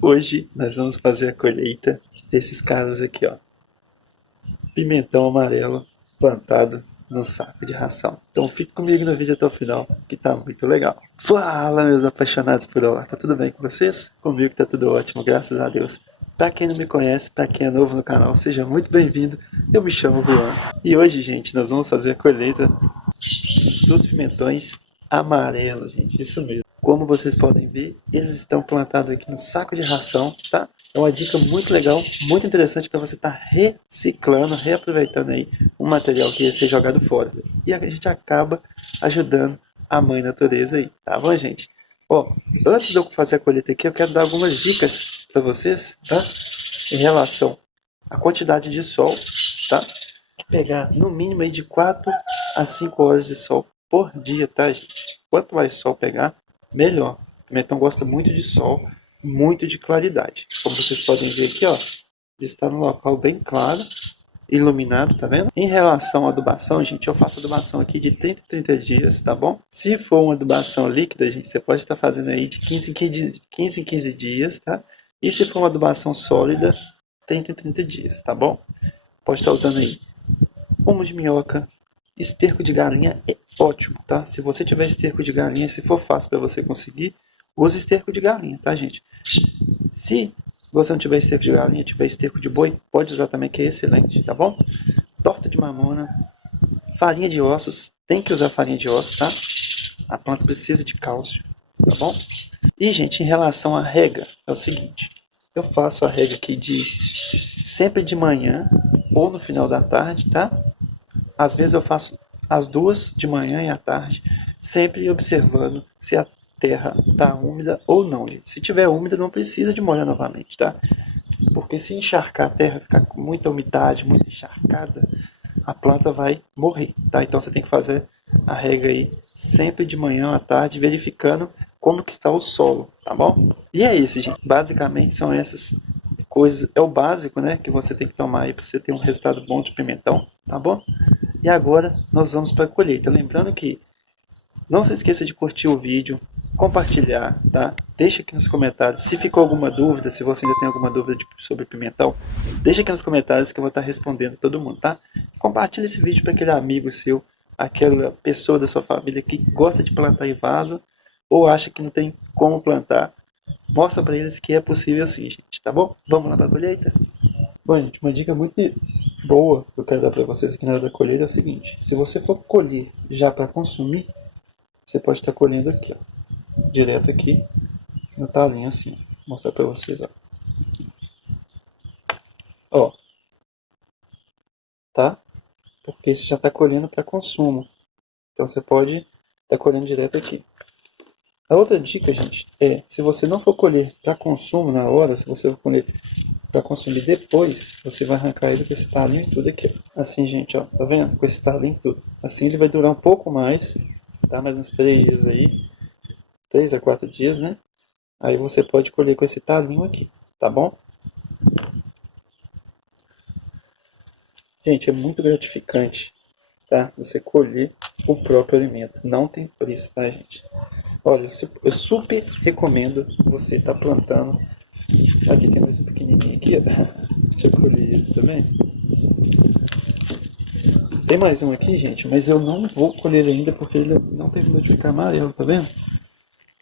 Hoje nós vamos fazer a colheita desses caras aqui, ó. Pimentão amarelo plantado no saco de ração. Então fique comigo no vídeo até o final, que tá muito legal. Fala, meus apaixonados por horta, tudo bem com vocês? Comigo tá tudo ótimo, graças a Deus. Para quem não me conhece, para quem é novo no canal, seja muito bem-vindo. Eu me chamo Juan. E hoje, gente, nós vamos fazer a colheita dos pimentões amarelos, gente, isso mesmo. Como vocês podem ver, eles estão plantados aqui no saco de ração, tá? É uma dica muito legal, muito interessante para você estar reciclando, reaproveitando aí um material que ia ser jogado fora. E a gente acaba ajudando a mãe natureza aí, tá bom, gente? Ó, antes de eu fazer a colheita aqui, eu quero dar algumas dicas para vocês, tá? Em relação à quantidade de sol, tá? Pegar no mínimo aí de 4 a 5 horas de sol por dia, tá, gente? Quanto mais sol pegar, melhor. O pimentão gosta muito de sol, muito de claridade. Como vocês podem ver aqui, ó, ele está num local bem claro, iluminado, tá vendo? Em relação à adubação, gente, eu faço adubação aqui de 30 em 30 dias, tá bom? Se for uma adubação líquida, gente, você pode estar fazendo aí de 15 em 15 dias, tá? E se for uma adubação sólida, 30 em 30 dias, tá bom? Pode estar usando aí humo de minhoca, esterco de galinha é ótimo, tá? Se você tiver esterco de galinha, se for fácil para você conseguir, use esterco de galinha, tá, gente? Se você não tiver esterco de galinha, tiver esterco de boi, pode usar também, que é excelente, tá bom? Torta de mamona, farinha de ossos, tem que usar farinha de ossos, tá? A planta precisa de cálcio, tá bom? E, gente, em relação à rega, é o seguinte, eu faço a rega aqui sempre de manhã ou no final da tarde, tá? Às vezes eu faço as duas, de manhã e à tarde, sempre observando se a terra está úmida ou não. Gente. Se tiver úmida, não precisa de molhar novamente, tá? Porque se encharcar a terra, ficar com muita umidade, muito encharcada, a planta vai morrer, tá? Então você tem que fazer a rega aí sempre de manhã à tarde, verificando como que está o solo, tá bom? E é isso, gente. Basicamente são essas coisas, é o básico, né, que você tem que tomar aí para você ter um resultado bom de pimentão, tá bom? E agora nós vamos para a colheita. Lembrando que não se esqueça de curtir o vídeo, compartilhar, tá? Deixa aqui nos comentários se ficou alguma dúvida, se você ainda tem alguma dúvida sobre pimentão, deixa aqui nos comentários que eu vou estar respondendo todo mundo, tá? Compartilha esse vídeo para aquele amigo seu, aquela pessoa da sua família que gosta de plantar em vaso ou acha que não tem como plantar. Mostra para eles que é possível sim, gente, tá bom? Vamos lá para a colheita? Bom, gente, uma dica muito boa que eu quero dar para vocês aqui na hora da colheita é o seguinte: se você for colher já para consumir, você pode estar colhendo aqui, ó, direto aqui no talinho assim, ó. Vou mostrar para vocês, ó. Ó, tá? Porque você já está colhendo para consumo, então você pode estar colhendo direto aqui. A outra dica, gente, é se você não for colher para consumo na hora, se você for colher para consumir depois, você vai arrancar ele com esse talinho e tudo aqui, ó. Assim, gente, ó, tá vendo? Com esse talinho e tudo. Assim ele vai durar um pouco mais, tá? Mais uns 3 dias aí, 3 a 4 dias, né? Aí você pode colher com esse talinho aqui, tá bom? Gente, é muito gratificante, tá? Você colher o próprio alimento. Não tem preço, tá, gente? Olha, eu super recomendo você estar plantando. Aqui tem mais um pequenininho aqui, ó. Deixa eu colher ele também. Tem mais um aqui, gente, mas eu não vou colher ele ainda porque ele não terminou de ficar amarelo, tá vendo?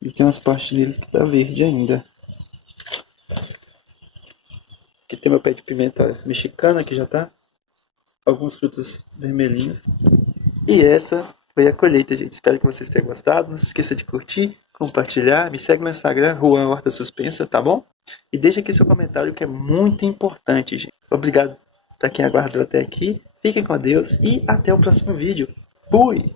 E tem umas partes deles que tá verde ainda. Aqui tem meu pé de pimenta mexicana que já tá. Alguns frutos vermelhinhos. E essa foi a colheita, gente. Espero que vocês tenham gostado. Não se esqueça de curtir, compartilhar. Me segue no Instagram, Juan Horta Suspensa, tá bom? E deixa aqui seu comentário que é muito importante, gente. Obrigado para quem aguardou até aqui. Fiquem com Deus e até o próximo vídeo. Fui!